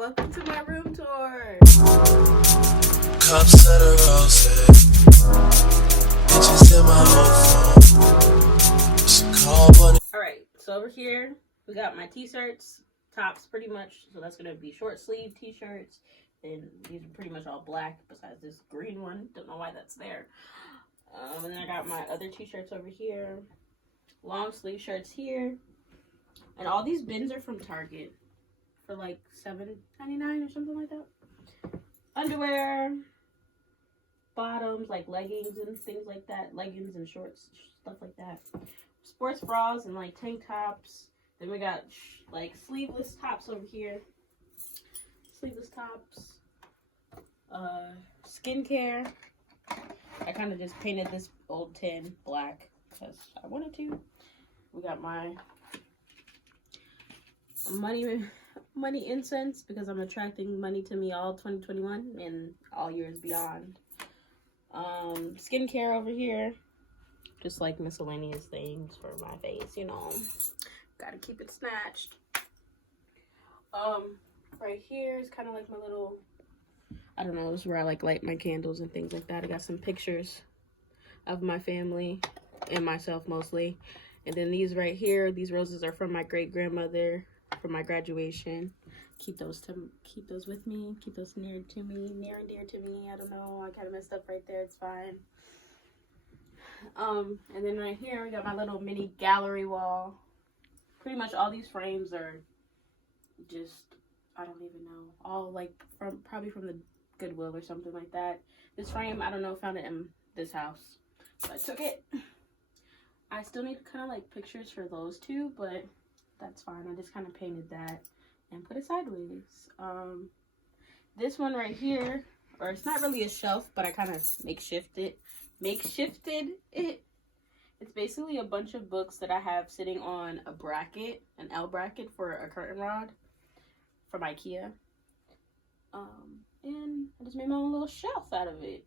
Welcome to my room tour. Cups of the rose, bitches in my whole phone. She called one. Alright, so over here we got my t-shirts, tops pretty much. So that's gonna be short sleeve t-shirts. And these are pretty much all black besides this green one. Don't know why that's there. And then I got my other t-shirts over here. Long sleeve shirts here. And all these bins are from Target for like $7.99 or something like that. Underwear, bottoms, like leggings and things like that. Leggings and shorts, stuff like that. Sports bras and like tank tops. Then we got like sleeveless tops over here. Sleeveless tops. Skincare. I kind of just painted this old tin black because I wanted to. We got my money incense because I'm attracting money to me all 2021 and all years beyond. Skincare over here. Just like miscellaneous things for my face, you know. Gotta keep it snatched. Right here is kind of like my little, I don't know, this is where I like light my candles and things like that. I got some pictures of my family and myself mostly. And then these right here, these roses are from my great grandmother for my graduation. Keep those with me. Keep those near and dear to me. I don't know, I kind of messed up right there. It's fine. And then right here we got my little mini gallery wall. Pretty much all these frames are just, I don't even know, all like probably from the Goodwill or something like that. This frame, I don't know, found it in this house, so I took it. I still need kind of like pictures for those two, but that's fine. I just kind of painted that and put it sideways. This one right here, or it's not really a shelf, but I kind of makeshifted it. It's basically a bunch of books that I have sitting on a bracket, an L bracket for a curtain rod from IKEA. And I just made my own little shelf out of it.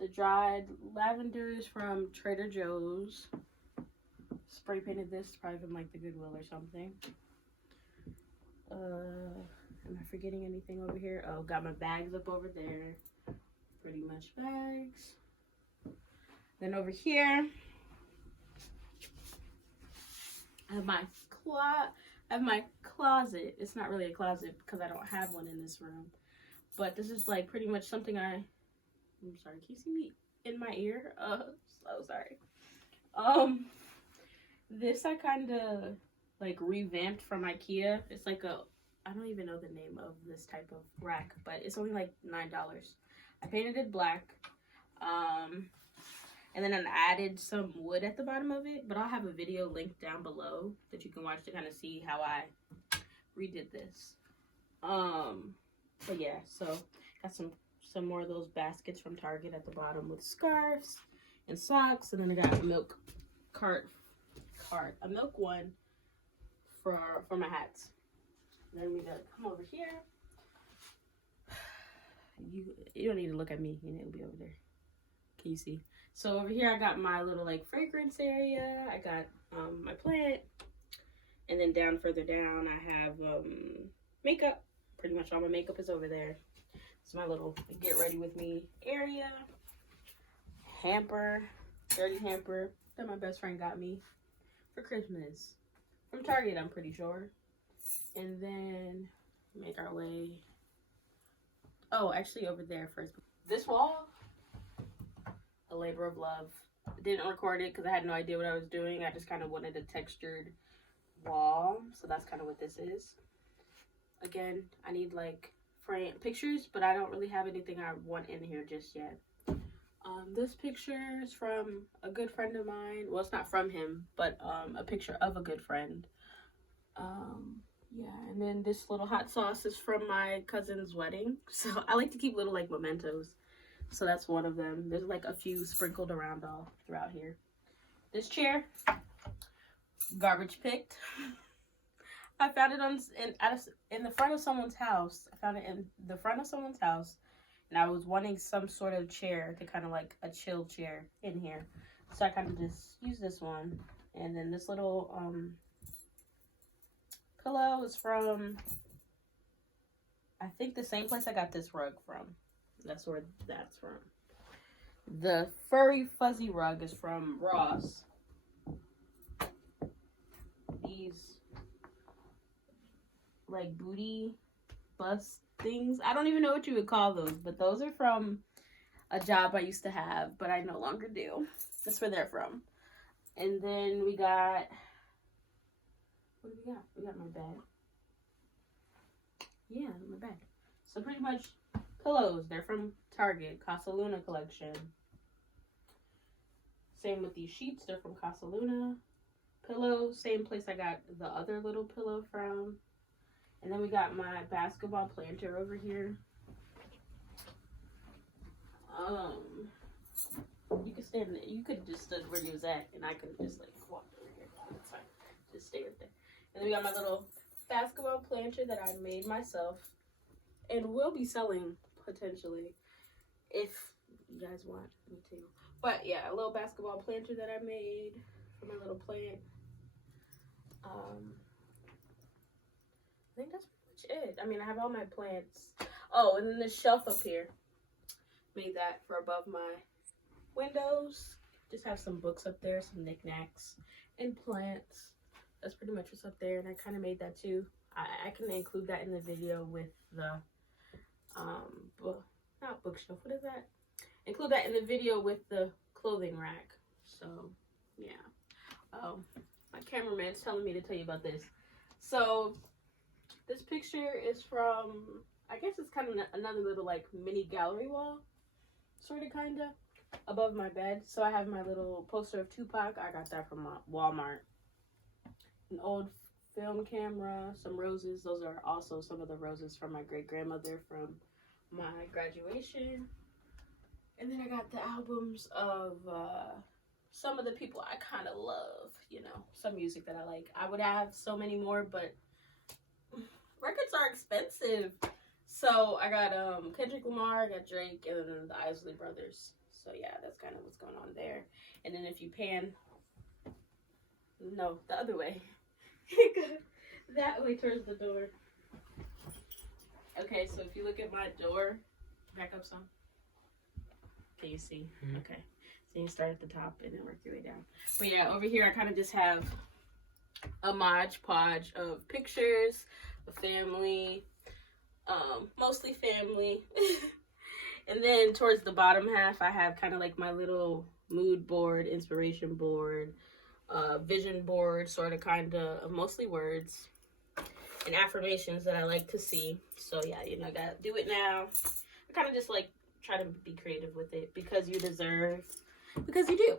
The dried lavenders from Trader Joe's. Spray painted this probably from like the Goodwill or something. Am I forgetting anything over here? Oh, got my bags up over there. Pretty much bags. Then over here, I have my closet. It's not really a closet because I don't have one in this room. But this is like pretty much something I'm sorry, can you see me in my ear? So sorry. This I kind of like revamped from IKEA. It's like I don't even know the name of this type of rack, but it's only like $9. I painted it black. And then I added some wood at the bottom of it, but I'll have a video linked down below that you can watch to kind of see how I redid this. But yeah, so got some more of those baskets from Target at the bottom with scarves and socks, and then I got a milk a milk one for my hats. And then we gotta come over here. You don't need to look at me, you know, it'll be over there. Can you see? So over here I got my little like fragrance area. I got my plant, and then further down I have makeup. Pretty much all my makeup is over there. It's my little get ready with me area. Hamper, dirty hamper that my best friend got me for Christmas from Target, I'm pretty sure. And then make our way. Oh, actually over there first. This wall, a labor of love. I didn't record it because I had no idea what I was doing. I just kind of wanted a textured wall. So that's kind of what this is. Again, I need like frame pictures, but I don't really have anything I want in here just yet. This picture is from a good friend of mine. Well, it's not from him, but a picture of a good friend. Yeah, and then this little hot sauce is from my cousin's wedding. So I like to keep little like mementos. So that's one of them. There's like a few sprinkled around all throughout here. This chair, garbage picked. I found it in the front of someone's house. I found it in the front of someone's house. And I was wanting some sort of chair to kind of like a chill chair in here. So I kind of just used this one. And then this little pillow is from I think the same place I got this rug from. That's where that's from. The furry fuzzy rug is from Ross. These like booty bust things. I don't even know what you would call those, but those are from a job I used to have, but I no longer do. That's where they're from. And then we got, what do we got? We got my bed. Yeah, my bed. So pretty much pillows. They're from Target, Casa Luna collection. Same with these sheets. They're from Casa Luna. Pillows, same place I got the other little pillow from. And then we got my basketball planter over here. You could stand there. You could just stood where you was at, and I could just like walk over here. That's fine. Just stay right there. And then we got my little basketball planter that I made myself, and will be selling potentially if you guys want me to. But yeah, a little basketball planter that I made for my little plant. I think that's pretty much it. I mean, I have all my plants. Oh, and then the shelf up here. Made that for above my windows. Just have some books up there, some knickknacks, and plants. That's pretty much what's up there. And I kind of made that too. I can include that in the video with the, not bookshelf, what is that? Include that in the video with the clothing rack. So, yeah. My cameraman's telling me to tell you about this. So, this picture is from, I guess it's kind of another little like mini gallery wall, sort of, kind of, above my bed. So I have my little poster of Tupac. I got that from Walmart. An old film camera, some roses. Those are also some of the roses from my great-grandmother from my graduation. And then I got the albums of some of the people I kind of love, you know, some music that I like. I would have so many more, but records are expensive. So I got Kendrick Lamar, I got Drake, and then the Isley Brothers. So yeah, that's kind of what's going on there. And then if you pan, no, the other way. That way towards the door. Okay, so if you look at my door, back up some. Can you see? Mm-hmm. Okay. So you start at the top and then work your way down. But yeah, over here I kind of just have a Mod Podge of pictures of family, mostly family. And then towards the bottom half, I have kind of like my little mood board, inspiration board, vision board, sort of, kind of, mostly words and affirmations that I like to see. So yeah, you know, I gotta do it now. I kind of just like try to be creative with it because you deserve, because you do,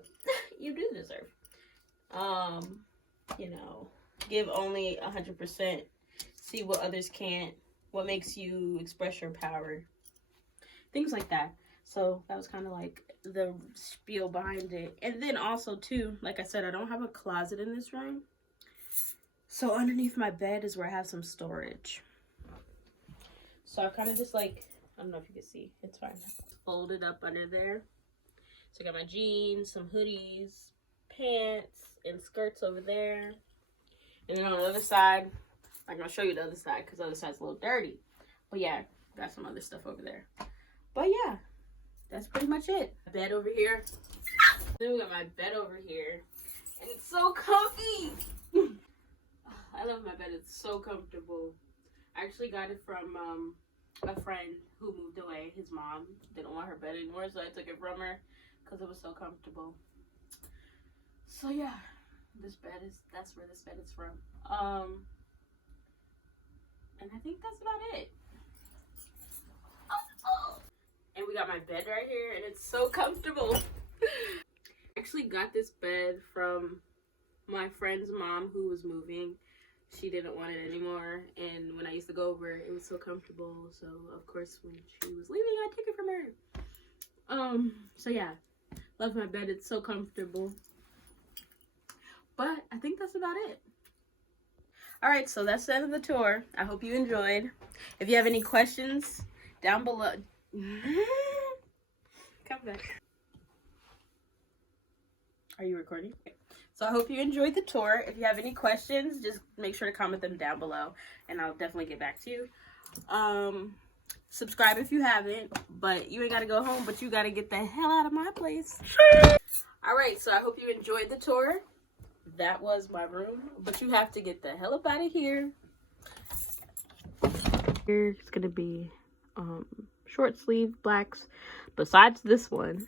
you do deserve. You know, give only 100%, see what others can't, what makes you express your power, things like that. So that was kind of like the spiel behind it. And then also too, like I said, I don't have a closet in this room. So underneath my bed is where I have some storage. So I kind of just like, I don't know if you can see, it's fine. Fold it up under there. So I got my jeans, some hoodies, pants, and skirts over there. And then on the other side, I'm going to show you the other side because the other side's a little dirty. But yeah, got some other stuff over there. But yeah, that's pretty much it. Bed over here. Then we got my bed over here. And it's so comfy. I love my bed. It's so comfortable. I actually got it from a friend who moved away. His mom didn't want her bed anymore, so I took it from her because it was so comfortable. So yeah, that's where this bed is from. And I think that's about it. And we got my bed right here, and it's so comfortable. I actually got this bed from my friend's mom who was moving. She didn't want it anymore, and when I used to go over, it was so comfortable. So of course, when she was leaving, I took it from her. So yeah, love my bed. It's so comfortable. But I think that's about it. All right, so that's the end of the tour. I hope you enjoyed. If you have any questions, down below. Come back. Are you recording? Okay. So I hope you enjoyed the tour. If you have any questions, just make sure to comment them down below, and I'll definitely get back to you. Subscribe if you haven't, but you ain't gotta go home, but you gotta get the hell out of my place. All right, so I hope you enjoyed the tour. That was my room, but you have to get the hell up out of here. Here's gonna be short sleeve blacks, besides this one,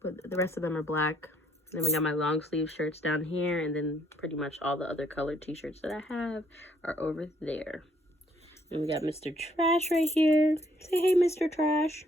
but the rest of them are black. Then we got my long sleeve shirts down here, and then pretty much all the other colored t-shirts that I have are over there. And we got Mr. Trash right here. Say hey, Mr. Trash.